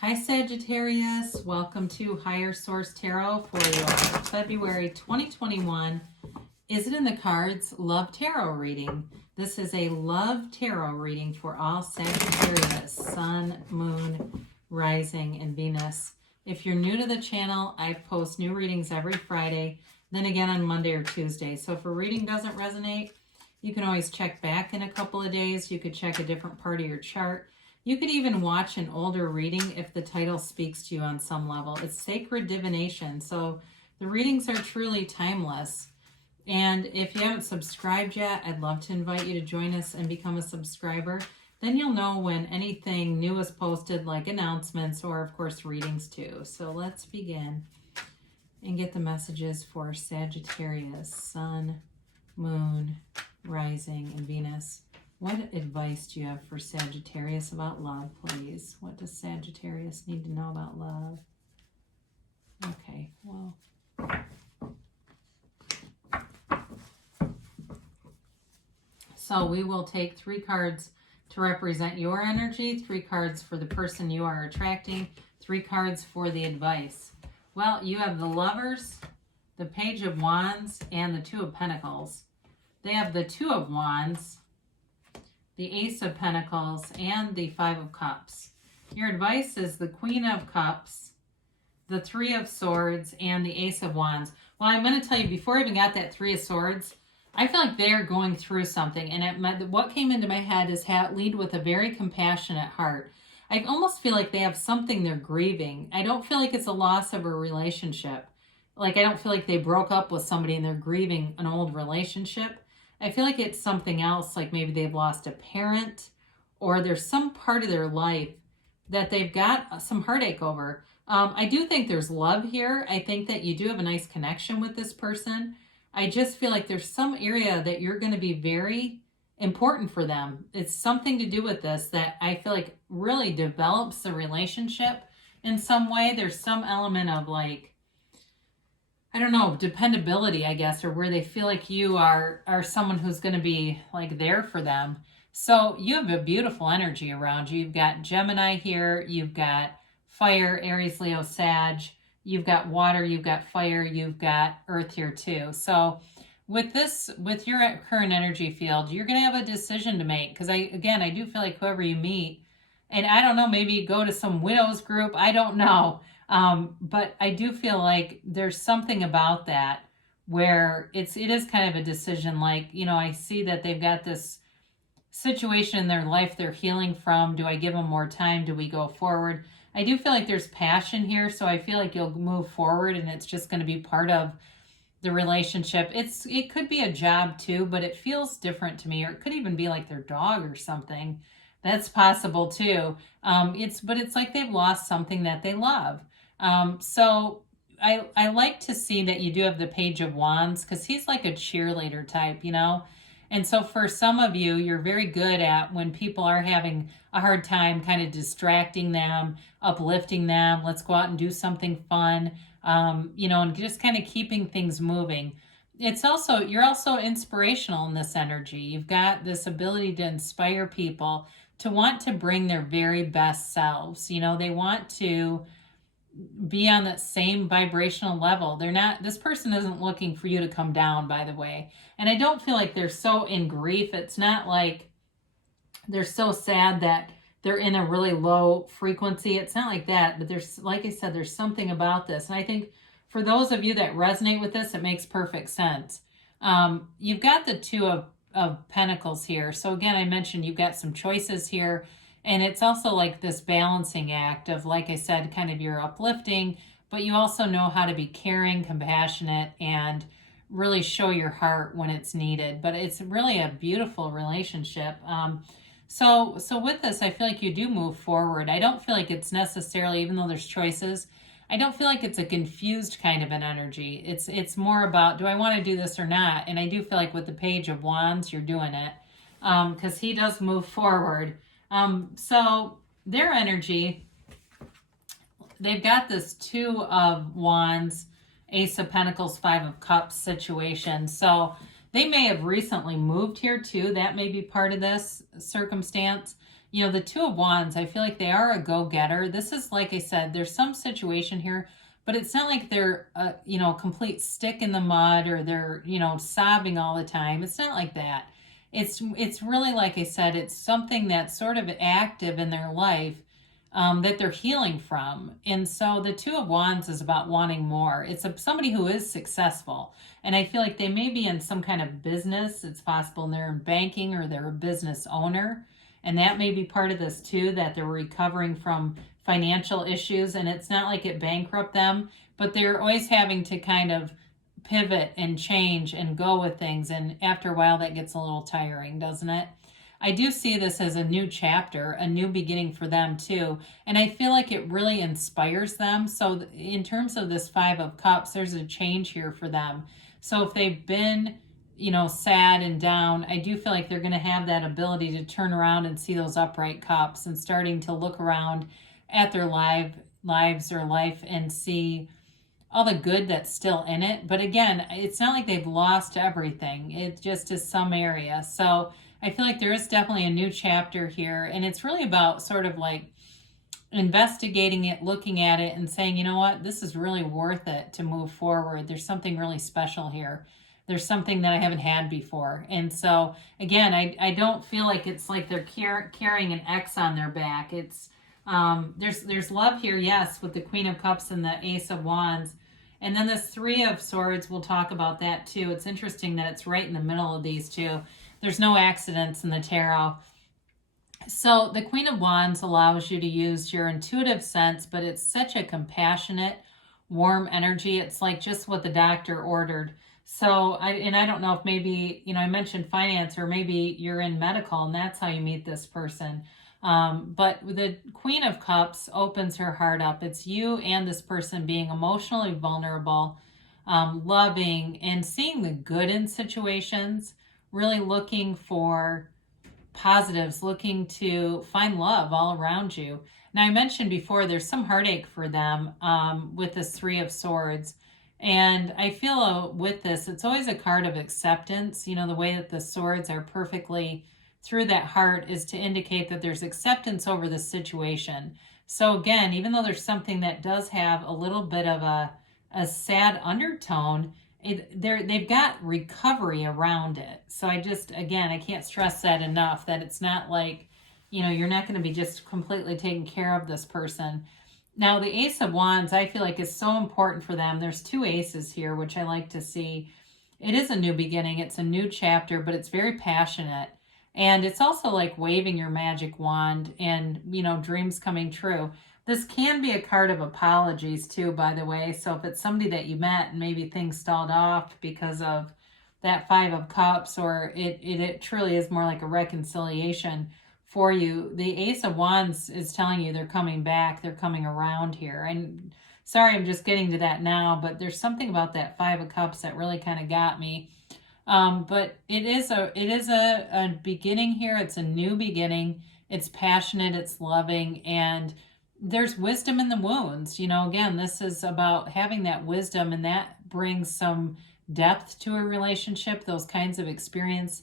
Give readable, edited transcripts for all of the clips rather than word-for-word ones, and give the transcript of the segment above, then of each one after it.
Hi Sagittarius, welcome to Higher Source Tarot for your February 2021. Is it in the cards? Love Tarot reading. This is a Love Tarot reading for all Sagittarius, Sun, Moon, Rising, and Venus. If you're new to the channel, I post new readings every Friday, then again on Monday or Tuesday. So if a reading doesn't resonate, you can always check back in a couple of days. You could check a different part of your chart. You could even watch an older reading if the title speaks to you on some level. It's sacred divination, so the readings are truly timeless. And if you haven't subscribed yet, I'd love to invite you to join us and become a subscriber. Then you'll know when anything new is posted, like announcements or, of course, readings too. So let's begin and get the messages for Sagittarius, Sun, Moon, Rising, and Venus. What advice do you have for Sagittarius about love, please? What does Sagittarius need to know about love? Okay, well. So we will take 3 cards to represent your energy, 3 cards for the person you are attracting, 3 cards for the advice. Well, you have the Lovers, the Page of Wands, and the 2 of Pentacles. They have the 2 of Wands, the Ace of Pentacles, and the 5 of Cups. Your advice is the Queen of Cups, the 3 of Swords, and the Ace of Wands. Well, I'm going to tell you, before I even got that 3 of Swords, I feel like they're going through something. And what came into my head is lead with a very compassionate heart. I almost feel like they have something they're grieving. I don't feel like it's a loss of a relationship. Like, I don't feel like they broke up with somebody and they're grieving an old relationship. I feel like it's something else, like maybe they've lost a parent or there's some part of their life that they've got some heartache over. I do think there's love here. I think that you do have a nice connection with this person. I just feel like there's some area that you're going to be very important for them. It's something to do with this that I feel like really develops the relationship in some way. There's some element of, like, I don't know, dependability, I guess, or where they feel like you are someone who's going to be like there for them. So you have a beautiful energy around you. You've got Gemini here. You've got fire, Aries, Leo, Sag. You've got water. You've got fire. You've got earth here too. So with your current energy field, you're going to have a decision to make. Because I do feel like whoever you meet, and I don't know, maybe go to some widows group. I don't know. But I do feel like there's something about that where it is kind of a decision. Like, you know, I see that they've got this situation in their life they're healing from. Do I give them more time? Do we go forward? I do feel like there's passion here. So I feel like you'll move forward and it's just going to be part of the relationship. It could be a job too, but it feels different to me. Or it could even be like their dog or something. That's possible too. But it's like they've lost something that they love. So I like to see that you do have the Page of Wands because he's like a cheerleader type, you know? And so for some of you, you're very good at when people are having a hard time kind of distracting them, uplifting them. Let's go out and do something fun, you know, and just kind of keeping things moving. You're also inspirational in this energy. You've got this ability to inspire people to want to bring their very best selves. You know, they want to be on that same vibrational level. This person isn't looking for you to come down, by the way. And I don't feel like they're so in grief. It's not like they're so sad that they're in a really low frequency. It's not like that, but there's, like I said, there's something about this. And I think for those of you that resonate with this, it makes perfect sense. You've got the 2 of Pentacles here. So again, I mentioned you've got some choices here. And it's also like this balancing act of, like I said, kind of you're uplifting, but you also know how to be caring, compassionate, and really show your heart when it's needed. But it's really a beautiful relationship. So with this, I feel like you do move forward. I don't feel like it's necessarily, even though there's choices, I don't feel like it's a confused kind of an energy. It's more about, do I want to do this or not? And I do feel like with the Page of Wands, you're doing it because he does move forward. So their energy, they've got this 2 of Wands, Ace of Pentacles, 5 of Cups situation. So they may have recently moved here too. That may be part of this circumstance. You know, the Two of Wands, I feel like they are a go-getter. This is, like I said, there's some situation here, but it's not like they're, you know, complete stick in the mud, or they're, you know, sobbing all the time. It's not like that. It's really, like I said, it's something that's sort of active in their life, that they're healing from. And so the Two of Wands is about wanting more. It's somebody who is successful. And I feel like they may be in some kind of business. It's possible they're in banking, or they're a business owner. And that may be part of this too, that they're recovering from financial issues. And it's not like it bankrupt them, but they're always having to kind of pivot and change and go with things. And after a while, that gets a little tiring, doesn't it? I do see this as a new chapter, a new beginning for them too. And I feel like it really inspires them. So in terms of this Five of Cups, there's a change here for them. So if they've been, you know, sad and down, I do feel like they're going to have that ability to turn around and see those upright cups, and starting to look around at their lives or life and see all the good that's still in it. But again, it's not like they've lost everything. It just is some area. So I feel like there is definitely a new chapter here, and it's really about sort of like investigating it, looking at it, and saying, you know what, this is really worth it to move forward. There's something really special here. There's something that I haven't had before. And so again, I don't feel like it's like they're carrying an X on their back. It's there's love here, yes, with the Queen of Cups and the Ace of Wands. And then this Three of Swords, we'll talk about that too. It's interesting that it's right in the middle of these two. There's no accidents in the tarot. So the Queen of Wands allows you to use your intuitive sense, but it's such a compassionate, warm energy. It's like just what the doctor ordered. So I don't know if maybe, you know, I mentioned finance, or maybe you're in medical and that's how you meet this person. But the Queen of Cups opens her heart up. It's you and this person being emotionally vulnerable, loving, and seeing the good in situations, really looking for positives, looking to find love all around you. Now, I mentioned before, there's some heartache for them with this Three of Swords. And I feel with this, it's always a card of acceptance. You know, the way that the swords are perfectly through that heart is to indicate that there's acceptance over the situation. So again, even though there's something that does have a little bit of a sad undertone, they've got recovery around it. So I can't stress that enough, that it's not like, you know, you're not going to be just completely taking care of this person. Now, the Ace of Wands, I feel like is so important for them. There's two aces here, which I like to see. It is a new beginning. It's a new chapter, but it's very passionate. And it's also like waving your magic wand and, you know, dreams coming true. This can be a card of apologies too, by the way. So if it's somebody that you met and maybe things stalled off because of that Five of Cups, or it truly is more like a reconciliation for you, the Ace of Wands is telling you they're coming back, they're coming around here. And sorry, I'm just getting to that now, but there's something about that Five of Cups that really kind of got me. But it is a beginning here. It's a new beginning. It's passionate, it's loving, and there's wisdom in the wounds. You know, again, this is about having that wisdom, and that brings some depth to a relationship. Those kinds of experience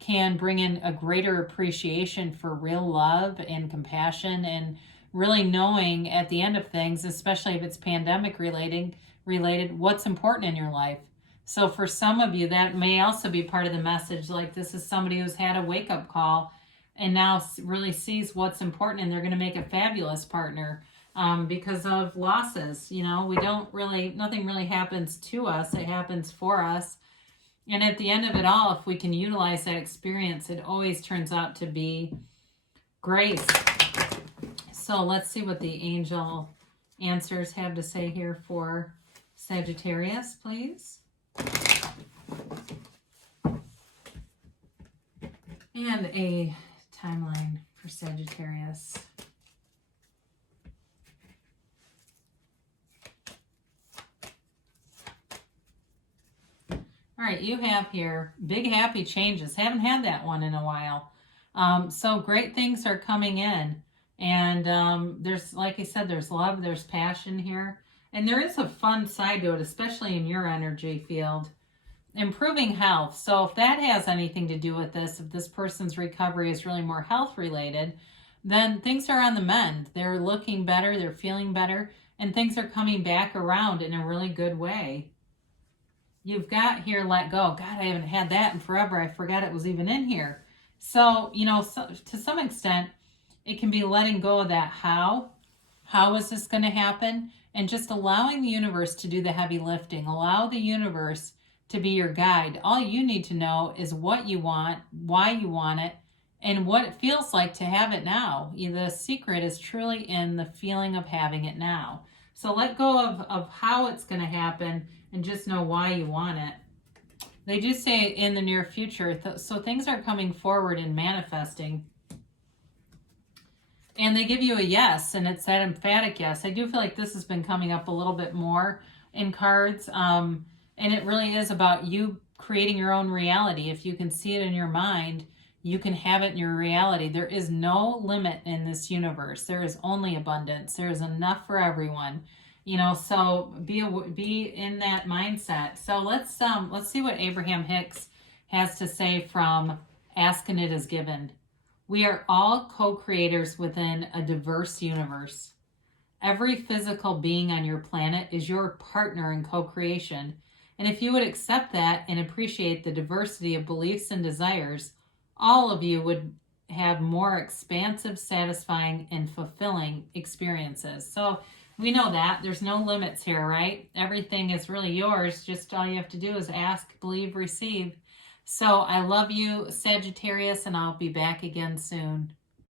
can bring in a greater appreciation for real love and compassion, and really knowing at the end of things, especially if it's pandemic related, what's important in your life. So for some of you, that may also be part of the message. Like, this is somebody who's had a wake-up call and now really sees what's important, and they're going to make a fabulous partner because of losses. You know, nothing really happens to us. It happens for us. And at the end of it all, if we can utilize that experience, it always turns out to be grace. So let's see what the angel answers have to say here for Sagittarius, please. And a timeline for Sagittarius. All right, you have here big happy changes. Haven't had that one in a while. So great things are coming in. And there's, like I said, there's love, there's passion here. And there is a fun side to it, especially in your energy field. Improving health. So if that has anything to do with this, if this person's recovery is really more health related, then things are on the mend. They're looking better, they're feeling better, and things are coming back around in a really good way. You've got here, let go. God, I haven't had that in forever. I forgot it was even in here. So, to some extent, it can be letting go of that how. How is this going to happen? And just allowing the universe to do the heavy lifting. Allow the universe to be your guide. All you need to know is what you want, why you want it, and what it feels like to have it now. The secret is truly in the feeling of having it now. So let go of how it's going to happen and just know why you want it. They do say in the near future, so things are coming forward and manifesting. And they give you a yes, and it's that emphatic yes. I do feel like this has been coming up a little bit more in cards. And it really is about you creating your own reality. If you can see it in your mind, you can have it in your reality. There is no limit in this universe. There is only abundance. There is enough for everyone. So be in that mindset. So let's see what Abraham Hicks has to say from Ask and It Is Given. We are all co-creators within a diverse universe. Every physical being on your planet is your partner in co-creation. And if you would accept that and appreciate the diversity of beliefs and desires, all of you would have more expansive, satisfying, and fulfilling experiences. So we know that. There's no limits here, right? Everything is really yours. Just all you have to do is ask, believe, receive. So I love you, Sagittarius, and I'll be back again soon.